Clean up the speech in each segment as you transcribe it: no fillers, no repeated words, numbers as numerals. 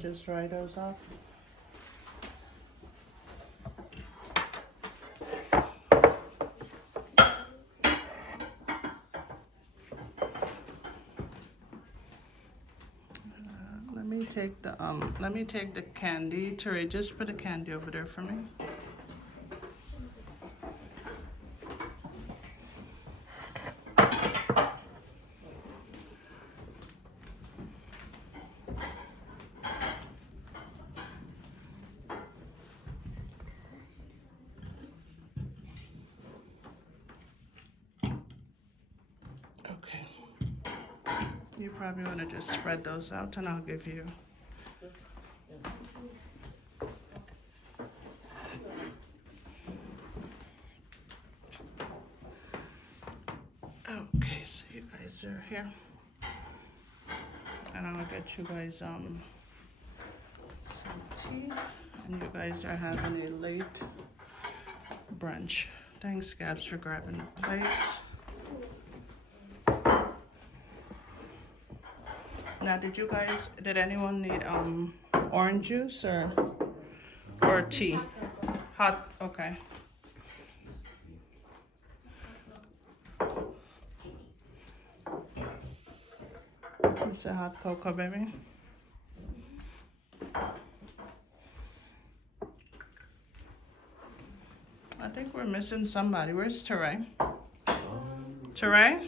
just dry those off. Let me take the candy. Terry, just put the candy over there for me. Okay. You probably want to just spread those out and I'll give you. Okay, so you guys are here. And I'll get you guys some tea. And you guys are having a late brunch. Thanks, Gabs, for grabbing the plates. Now, did anyone need orange juice or tea? Hot, okay. It's a hot cocoa, baby. I think we're missing somebody. Where's Teray? Teray?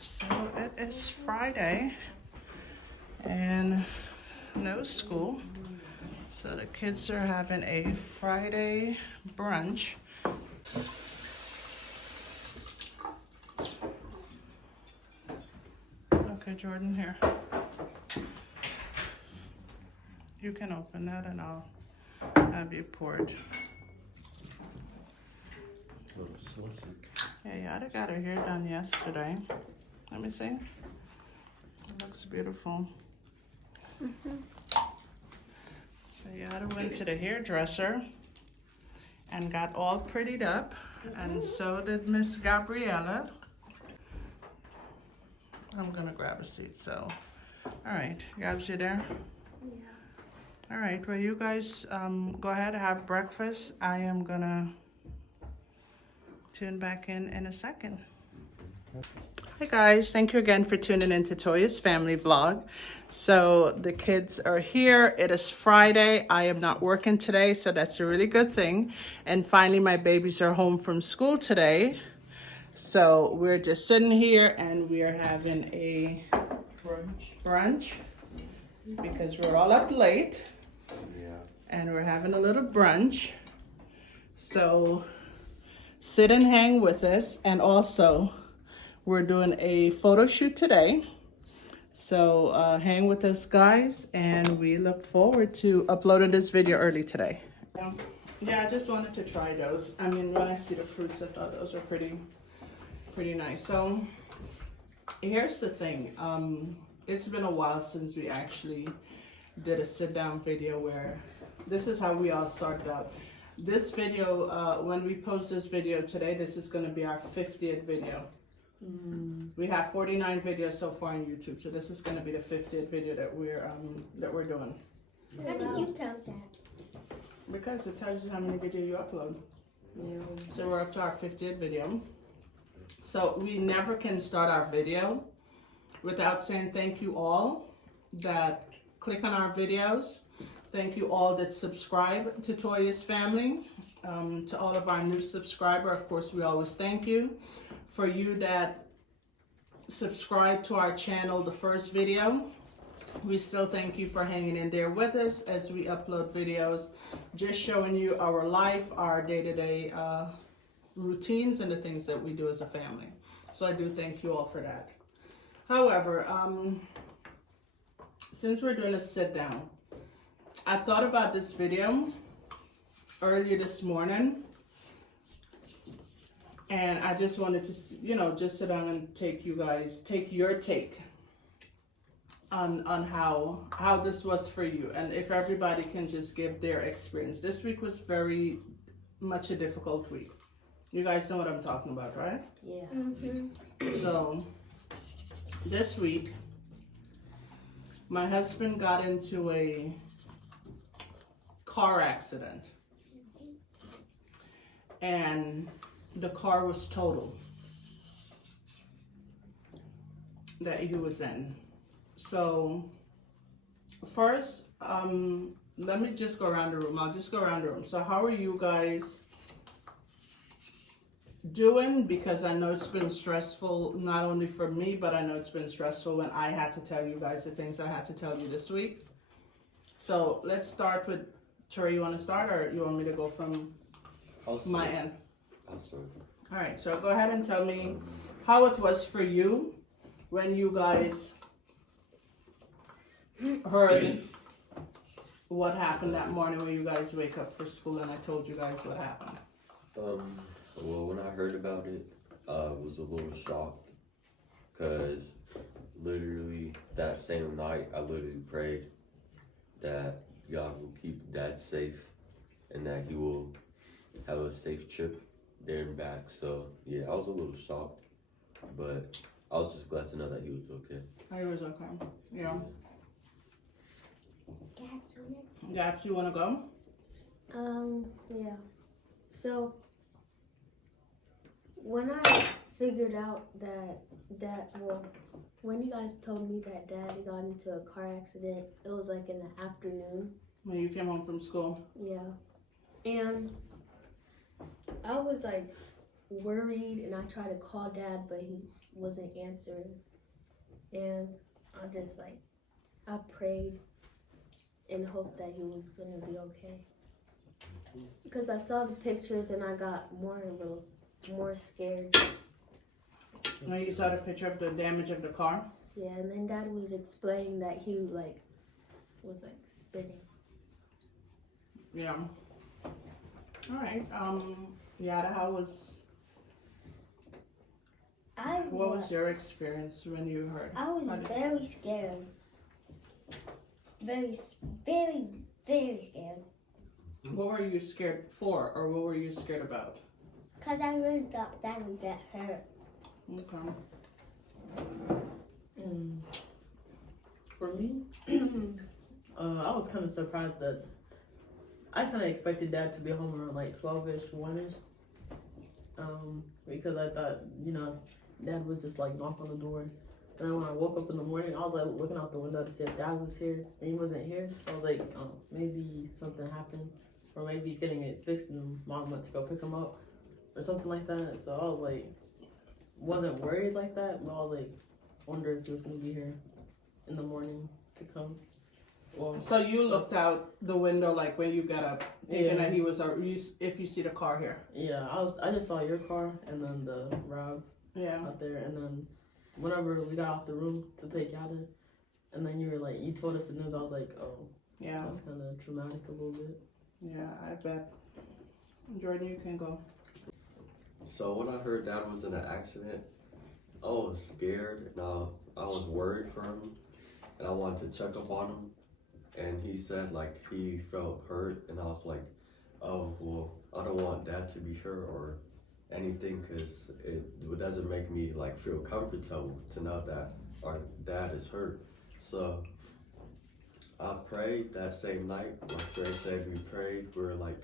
So it is Friday and no school. So the kids are having a Friday brunch. Okay, Jordan, here. You can open that and I'll have you poured. Yeah, I got her hair done yesterday. Let me see. It looks beautiful. So Yada went to the hairdresser and got all prettied up, and so did Miss Gabriella. I'm gonna grab a seat, so. All right, Gabs, you there? Yeah. All right, well, you guys go ahead and have breakfast. I am gonna tune back in a second. Hi guys, thank you again for tuning in to Toya's family vlog. So the kids are here. It is Friday. I am not working today, so that's a really good thing. And finally, my babies are home from school today. So we're just sitting here and we are having a brunch because we're all up late. Yeah. And we're having a little brunch. So sit and hang with us, and also we're doing a photo shoot today. So hang with us, guys, and we look forward to uploading this video early today. Yeah, I just wanted to try those. I mean, when I see the fruits, I thought those were pretty nice. So here's the thing. It's been a while since we actually did a sit-down video where this is how we all started out. This video, when we post this video today, this is going to be our 50th video. We have 49 videos so far on YouTube, so this is going to be the 50th video that we're doing. How did you count that? Because it tells you how many videos you upload. Yeah. So we're up to our 50th video. So we never can start our video without saying thank you all that click on our videos. Thank you all that subscribe to Toya's family. To all of our new subscribers, of course, we always thank you. For you that subscribe to our channel, the first video, we still thank you for hanging in there with us as we upload videos, just showing you our life, our day-to-day routines, and the things that we do as a family. So I do thank you all for that. However, since we're doing a sit down, I thought about this video earlier this morning, and I just wanted to, just sit down and take your take on how this was for you, and if everybody can just give their experience. This week was very much a difficult week. You guys know what I'm talking about, right? Yeah. Mm-hmm. So this week, my husband got into a car accident. And the car was totaled that he was in. So first, let me just go around the room. I'll just go around the room. So how are you guys doing? Because I know it's been stressful, not only for me, but I know it's been stressful when I had to tell you guys the things I had to tell you this week. So let's start with, Tori, you want to start, or you want me to go from my end? I'll start. All right, so go ahead and tell me how it was for you when you guys heard what happened that morning when you guys wake up for school and I told you guys what happened. Well, when I heard about it, I was a little shocked because literally that same night I literally prayed that God will keep Dad safe and that he will have a safe trip there and back. So yeah, I was a little shocked, but I was just glad to know that he was okay. He was okay. Yeah. Gaps, Gaps, you want to go? yeah. So, when I figured out that when you guys told me that Dad got into a car accident, it was like in the afternoon. When you came home from school? Yeah. And I was like worried, and I tried to call Dad, but he wasn't answering. And I prayed and hoped that he was gonna be okay. Because I saw the pictures and I got more scared. When you saw the picture of the damage of the car? Yeah, and then Dad was explaining that he was spinning. Yeah. All right. Yada, what was your experience when you heard? I was very scared. Very, very, very scared. What were you scared for, or what were you scared about? Because I really thought Dad would get hurt. Okay. For me, I was kind of surprised that I kind of expected Dad to be home around like 12-ish, 1-ish. Because I thought, Dad would just like knock on the door. And then when I woke up in the morning, I was like looking out the window to see if Dad was here, and he wasn't here. So I was like, oh, maybe something happened, or maybe he's getting it fixed and Mom went to go pick him up, or something like that. So I was like, wasn't worried like that, but I was like, wonder if he was gonna be here in the morning to come. Well, So you looked out the window like when you got up, thinking Yeah. that he was, if you see the car here. yeah, I just saw your car and then the Rob Yeah. out there, and then whenever we got off the room to take Yada, and then you were like, you told us the news, I was like, oh, Yeah. that's kind of traumatic a little bit. Yeah, I bet. Jordan, you can go. So when I heard Dad was in an accident, I was scared and I was worried for him, and I wanted to check up on him. And he said like he felt hurt, and I was like, oh well, I don't want Dad to be hurt or anything, because it doesn't make me like feel comfortable to know that our dad is hurt. So I prayed that same night. Like Trey said, we prayed. We were like,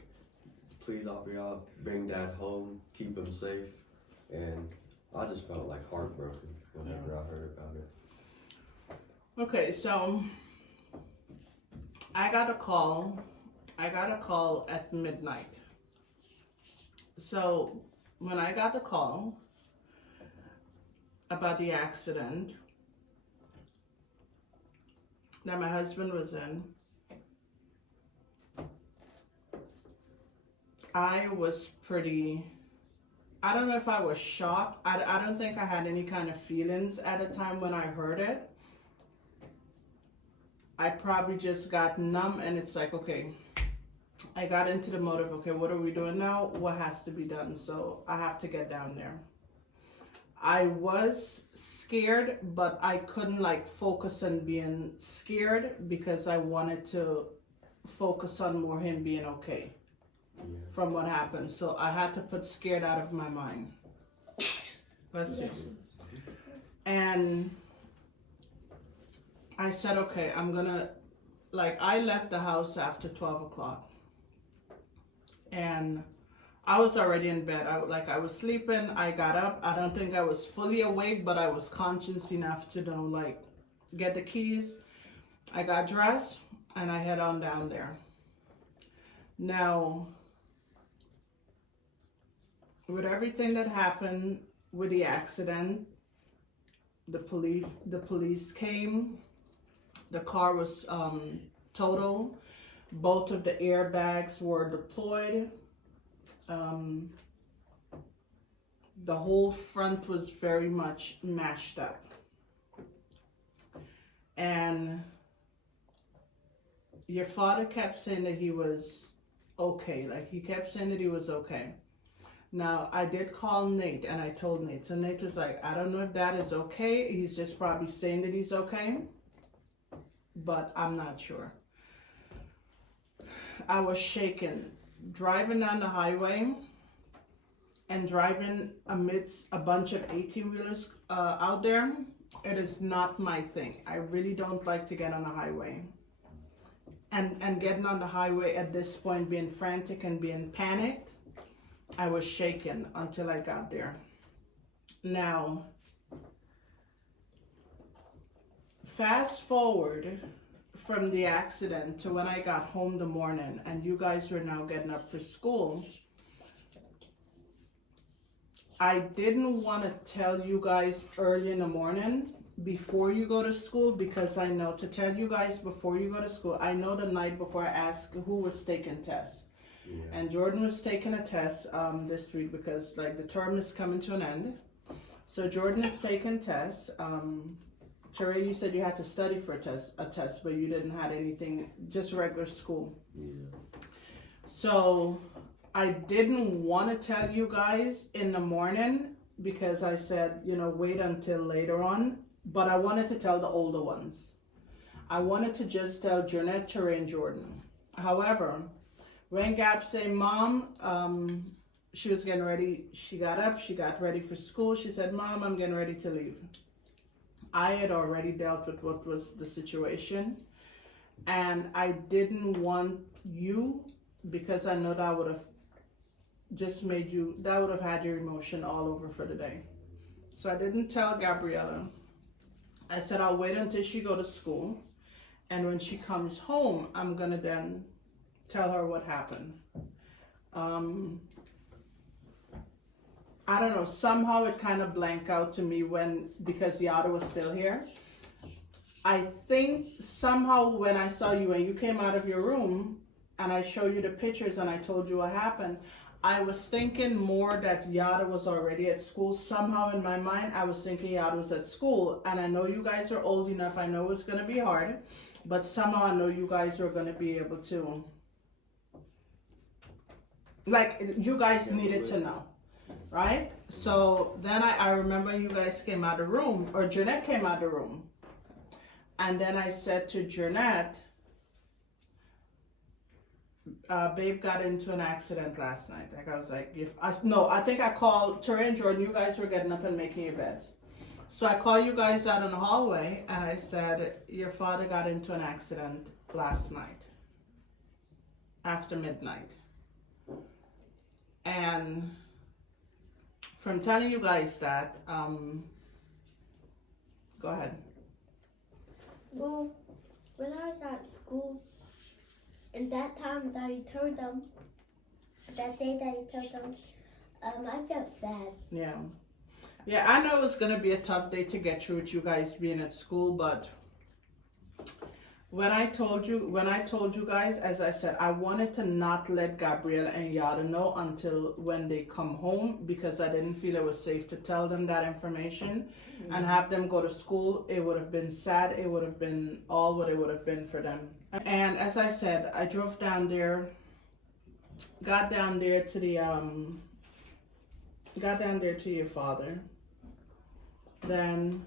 please, Abriah, bring Dad home, keep him safe. And I just felt like heartbroken whenever I heard about it. Okay, so I got a call at midnight. So when I got the call about the accident that my husband was in, I was I don't know if I was shocked. I don't think I had any kind of feelings at the time when I heard it. I probably just got numb, and it's like, okay, I got into the mode of, okay, what are we doing now? What has to be done? So I have to get down there. I was scared, but I couldn't like focus on being scared because I wanted to focus on more him being okay from what happened. So I had to put scared out of my mind. Bless you. And I said, okay, I'm gonna, like, I left the house after 12 o'clock. And I was already in bed. I was sleeping. I got up. I don't think I was fully awake, but I was conscious enough to know, like, get the keys. I got dressed and I head on down there. Now, with everything that happened with the accident, the police came. The car was total. Both of the airbags were deployed. The whole front was very much mashed up. And your father kept saying that he was okay. Like, he kept saying that he was okay. Now, I did call Nate and I told Nate. So Nate was like, I don't know if that is okay. He's just probably saying that he's okay, but I'm not sure. I was shaken driving down the highway and driving amidst a bunch of 18-wheelers out there. It is not my thing. I really don't like to get on the highway. And getting on the highway at this point, being frantic and being panicked, I was shaken until I got there. Now, fast forward from the accident to when I got home the morning and you guys were now getting up for school. I didn't want to tell you guys early in the morning before you go to school, because I know to tell you guys before you go to school, I know the night before I asked who was taking tests. Yeah. And Jordan was taking a test this week because, like, the term is coming to an end. So Jordan is taking tests. Teray, you said you had to study for a test, but you didn't have anything, just regular school. Yeah. So I didn't want to tell you guys in the morning because I said, you know, wait until later on. But I wanted to tell the older ones. I wanted to just tell Jeanette, Teray, and Jordan. However, when Gab said, Mom, she was getting ready. She got up. She got ready for school. She said, Mom, I'm getting ready to leave. I had already dealt with what was the situation. And I didn't want you, because I know that would have just made you, that would have had your emotion all over for the day. So I didn't tell Gabriella. I said, I'll wait until she go to school. And when she comes home, I'm going to then tell her what happened. I don't know, somehow it kind of blanked out to me because Yada was still here. I think somehow when I saw you and you came out of your room and I showed you the pictures and I told you what happened, I was thinking more that Yada was already at school. Somehow in my mind, I was thinking Yada was at school. And I know you guys are old enough. I know it's going to be hard. But somehow I know you guys are going to be able to, like, you guys needed to know. Right? So then I remember you guys came out of the room, or Jeanette came out of the room. And then I said to Jeanette, babe got into an accident last night. Like, I was like, I think I called Teray and Jordan. You guys were getting up and making your beds. So I called you guys out in the hallway and I said, your father got into an accident last night after midnight. And from telling you guys that, go ahead. Well, when I was at school, and that time that you told them, that day that you told them, I felt sad. Yeah. Yeah, I know it's going to be a tough day to get through with you guys being at school, but when I told you guys, as I said, I wanted to not let Gabriella and Yada know until when they come home, because I didn't feel it was safe to tell them that information and have them go to school. It would have been sad. It would have been all what it would have been for them. And as I said, I drove down there, got down there to your father. Then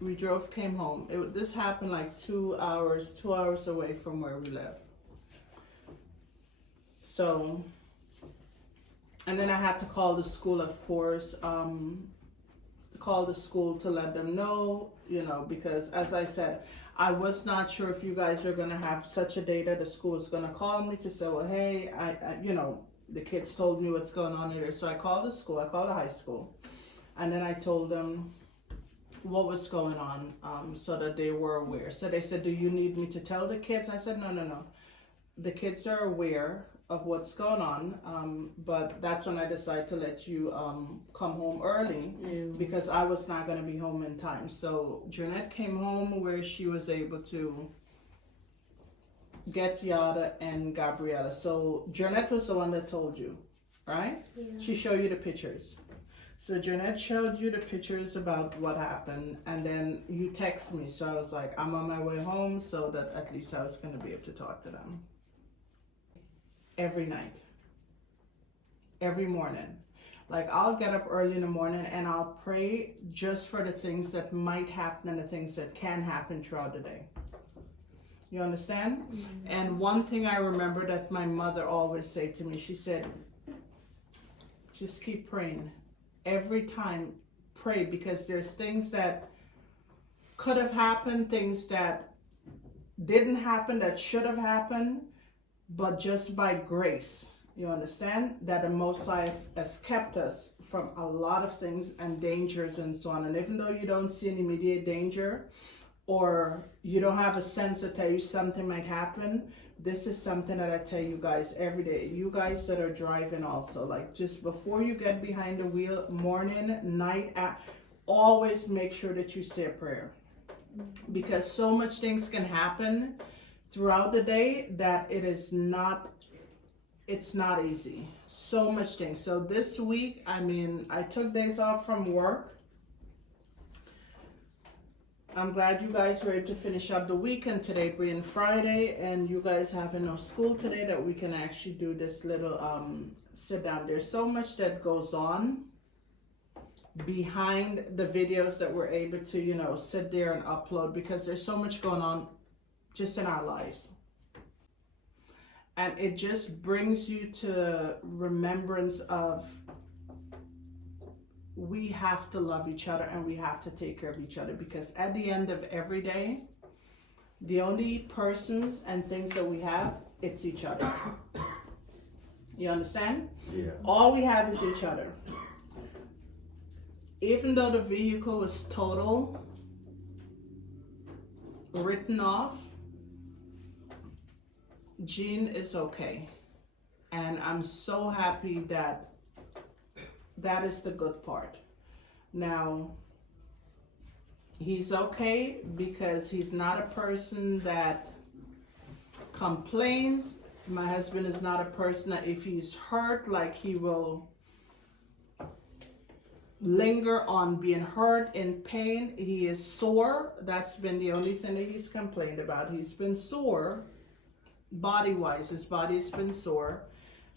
we came home. This happened like 2 hours away from where we live. So, and then I had to call the school, of course, call the school to let them know, because as I said, I was not sure if you guys are gonna have such a day that the school is gonna call me to say, well, hey, I the kids told me what's going on there. So I called the school, I called the high school, and then I told them what was going on, so that they were aware. So they said, do you need me to tell the kids? I said, no. The kids are aware of what's going on, but that's when I decided to let you come home early, because I was not going to be home in time. So Jeanette came home where she was able to get Yada and Gabriella. So Jeanette was the one that told you, right? Yeah. She showed you the pictures. So Jeanette showed you the pictures about what happened, and then you text me. So I was like, I'm on my way home, so that at least I was going to be able to talk to them. Every night, every morning. Like, I'll get up early in the morning and I'll pray just for the things that might happen and the things that can happen throughout the day. You understand? Mm-hmm. And one thing I remember that my mother always said to me, she said, just keep praying. Every time, pray, because there's things that could have happened, things that didn't happen, that should have happened, but just by grace, you understand, that the Most High has kept us from a lot of things and dangers and so on. And even though you don't see an immediate danger, or you don't have a sense to tell you something might happen, this is something that I tell you guys every day. You guys that are driving also, like, just before you get behind the wheel, morning, night, always make sure that you say a prayer. Because so much things can happen throughout the day that it's not easy. So much things. So this week, I took days off from work. I'm glad you guys were able to finish up the weekend today, being Friday, and you guys having no school today, that we can actually do this little sit down. There's so much that goes on behind the videos that we're able to, sit there and upload, because there's so much going on just in our lives. And it just brings you to remembrance of, we have to love each other and we have to take care of each other, because at the end of every day, the only persons and things that we have, it's each other. You understand? Yeah. All we have is each other. Even though the vehicle is total, written off, Jean is okay. And I'm so happy that is the good part. Now, he's okay because he's not a person that complains. My husband is not a person that if he's hurt, like, he will linger on being hurt, in pain. He is sore. That's been the only thing that he's complained about. He's been sore body-wise. His body's been sore,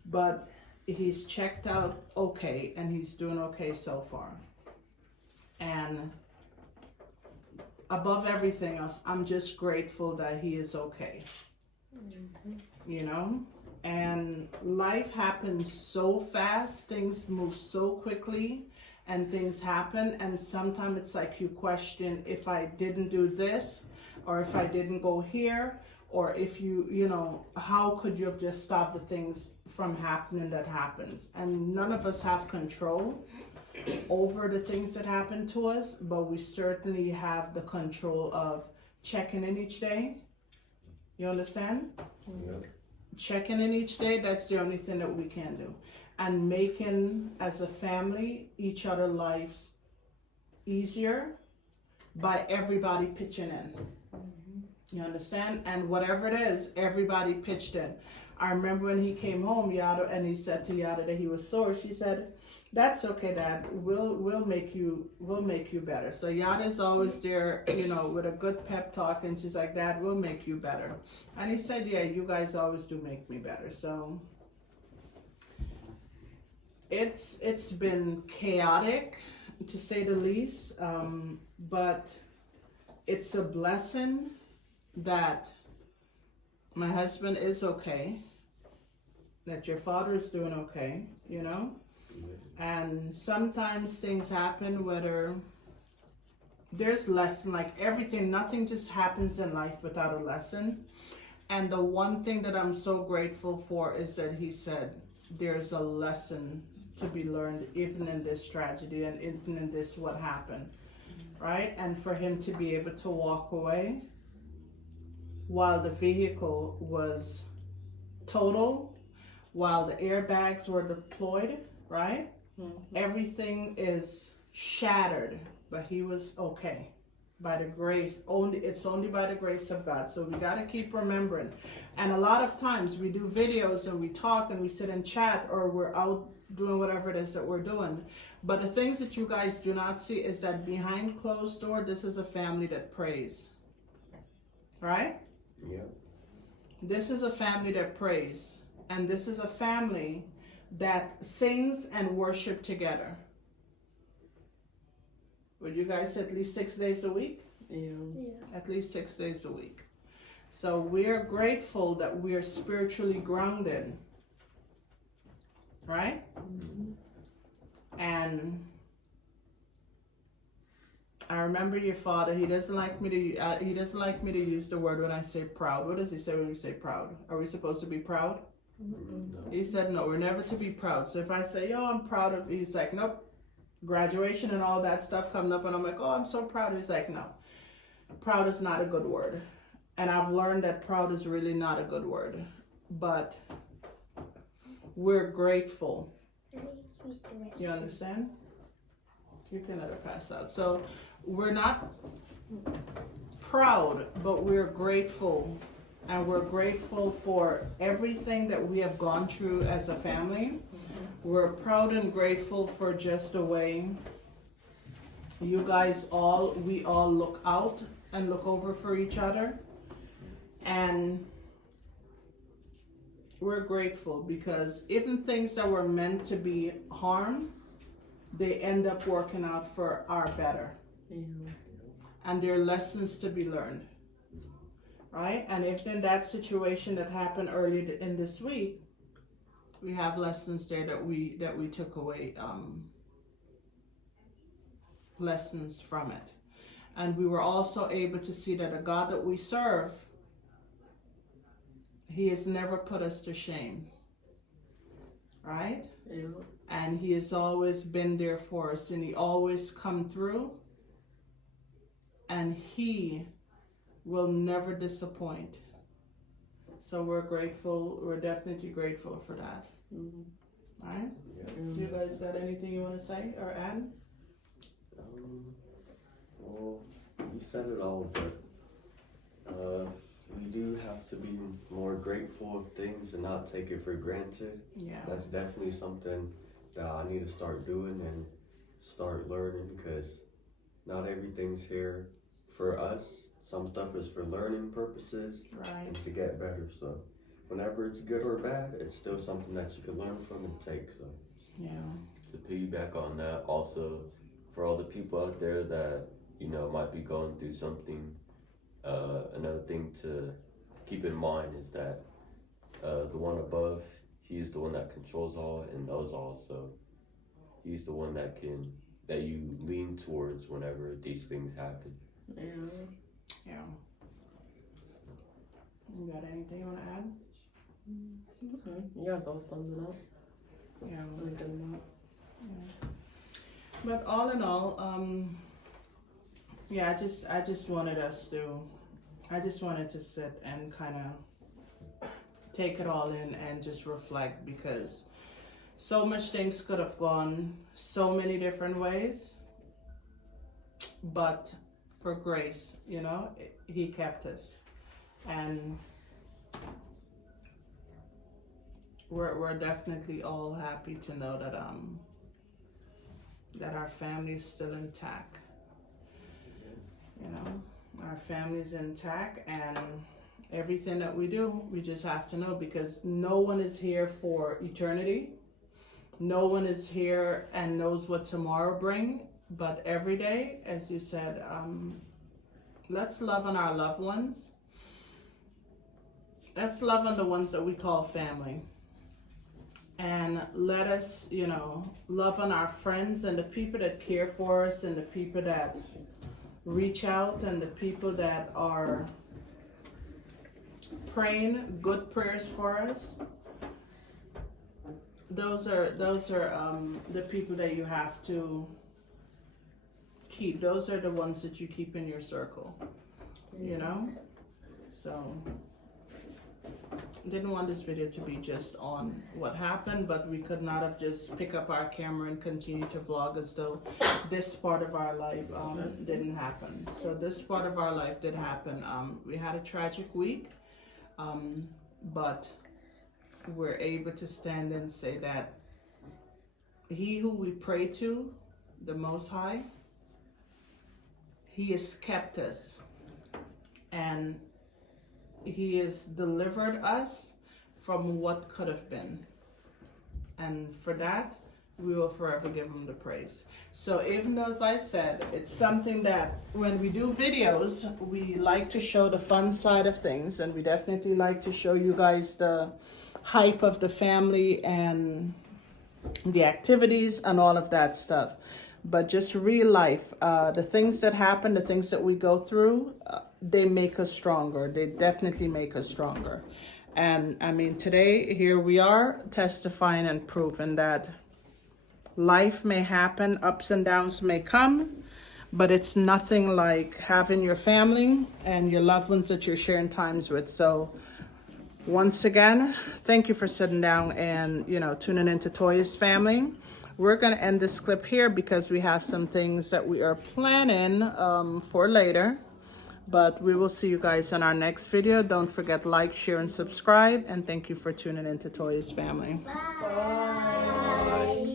but he's checked out okay, and he's doing okay so far. And above everything else, I'm just grateful that he is okay. And life happens so fast, things move so quickly, and things happen, and sometimes it's like you question, if I didn't do this, or if I didn't go here, or if how could you have just stopped the things from happening that happens? And none of us have control over the things that happen to us, but we certainly have the control of checking in each day. You understand? Yep. Checking in each day, that's the only thing that we can do. And making, as a family, each other's lives easier by everybody pitching in. You understand? And whatever it is, everybody pitched in. I remember when he came home, Yada, and he said to Yada that he was sore. She said, "That's okay, Dad. We'll make you better." So Yada's always there, with a good pep talk, and she's like, "Dad, we'll make you better." And he said, "Yeah, you guys always do make me better." So it's been chaotic, to say the least, but it's a blessing that my husband is okay, that your father is doing okay, And sometimes things happen, whether there's lesson, like everything, nothing just happens in life without a lesson. And the one thing that I'm so grateful for is that he said there's a lesson to be learned even in this tragedy and even in this what happened, right? And for him to be able to walk away while the vehicle was total, while the airbags were deployed, right? Everything is shattered, but he was okay. By the grace, it's only by the grace of God. So we got to keep remembering. And a lot of times we do videos and we talk and we sit and chat, or we're out doing whatever it is that we're doing. But the things that you guys do not see is that behind closed door, this is a family that prays. Right? Yeah. This is a family that prays. And this is a family that sings and worship together. Would you guys say at least 6 days a week? Yeah. At least 6 days a week. So we're grateful that we are spiritually grounded. Right? And I remember your father, he doesn't like me to use the word when I say proud. What does he say when we say proud? Are we supposed to be proud? No. He said no, we're never to be proud. So if I say, yo, I'm proud of, he's like, nope. Graduation and all that stuff coming up, and I'm like, oh, I'm so proud. He's like, no, proud is not a good word. And I've learned that proud is really not a good word. But we're grateful. You understand? You can let her pass out. So we're not proud, but we're grateful. And we're grateful for everything that we have gone through as a family. We're proud and grateful for just the way you guys we all look out and look over for each other. And we're grateful because even things that were meant to be harm, they end up working out for our better. And there are lessons to be learned. Right? And if in that situation that happened earlier in this week, we have lessons there that we took away, lessons from it. And we were also able to see that the God that we serve, he has never put us to shame. Right? Yeah. And he has always been there for us, and he always come through, and he will never disappoint. So we're grateful. We're definitely grateful for that. All right? Yeah. You guys got anything you want to say or add? Well, you said it all, but we do have to be more grateful of things and not take it for granted. Yeah. That's definitely something that I need to start doing and start learning, because not everything's here for us. Some stuff is for learning purposes Right. and to get better. So whenever it's good or bad, it's still something that you can learn from and take. So Yeah. To piggyback on that, also for all the people out there that might be going through something, another thing to keep in mind is that the one above, he's the one that controls all and knows all. So he's the one that you lean towards whenever these things happen. Yeah. You got anything you want to add? You guys all summed it up. Yeah. Really good enough. Yeah. But all in all, yeah, I just wanted to sit and kind of take it all in and just reflect, because so much things could have gone so many different ways, but for grace, he kept us. And we're definitely all happy to know that our family is still intact. Our family's intact, and everything that we do, we just have to know, because no one is here for eternity. No one is here and knows what tomorrow brings. But every day, as you said, let's love on our loved ones. Let's love on the ones that we call family. And let us, love on our friends and the people that care for us and the people that reach out and the people that are praying good prayers for us, those are the people that you have to keep. Those are the ones that you keep in your circle, you know. So didn't want this video to be just on what happened, but we could not have just pick up our camera and continue to vlog as though this part of our life didn't happen. So this part of our life did happen. We had a tragic week, but we're able to stand and say that he who we pray to, the Most High, he has kept us and he has delivered us from what could have been. And for that, we will forever give him the praise. So even though, as I said, it's something that when we do videos, we like to show the fun side of things, and we definitely like to show you guys the hype of the family and the activities and all of that stuff. But just real life, the things that happen, the things that we go through, they make us stronger. They definitely make us stronger. And I mean, today, here we are testifying and proving that life may happen, ups and downs may come, but it's nothing like having your family and your loved ones that you're sharing times with. So once again, thank you for sitting down and, you know, tuning into Toya's family. We're going to end this clip here because we have some things that we are planning for later. But we will see you guys in our next video. Don't forget to like, share, and subscribe. And thank you for tuning into Toya's family. Bye.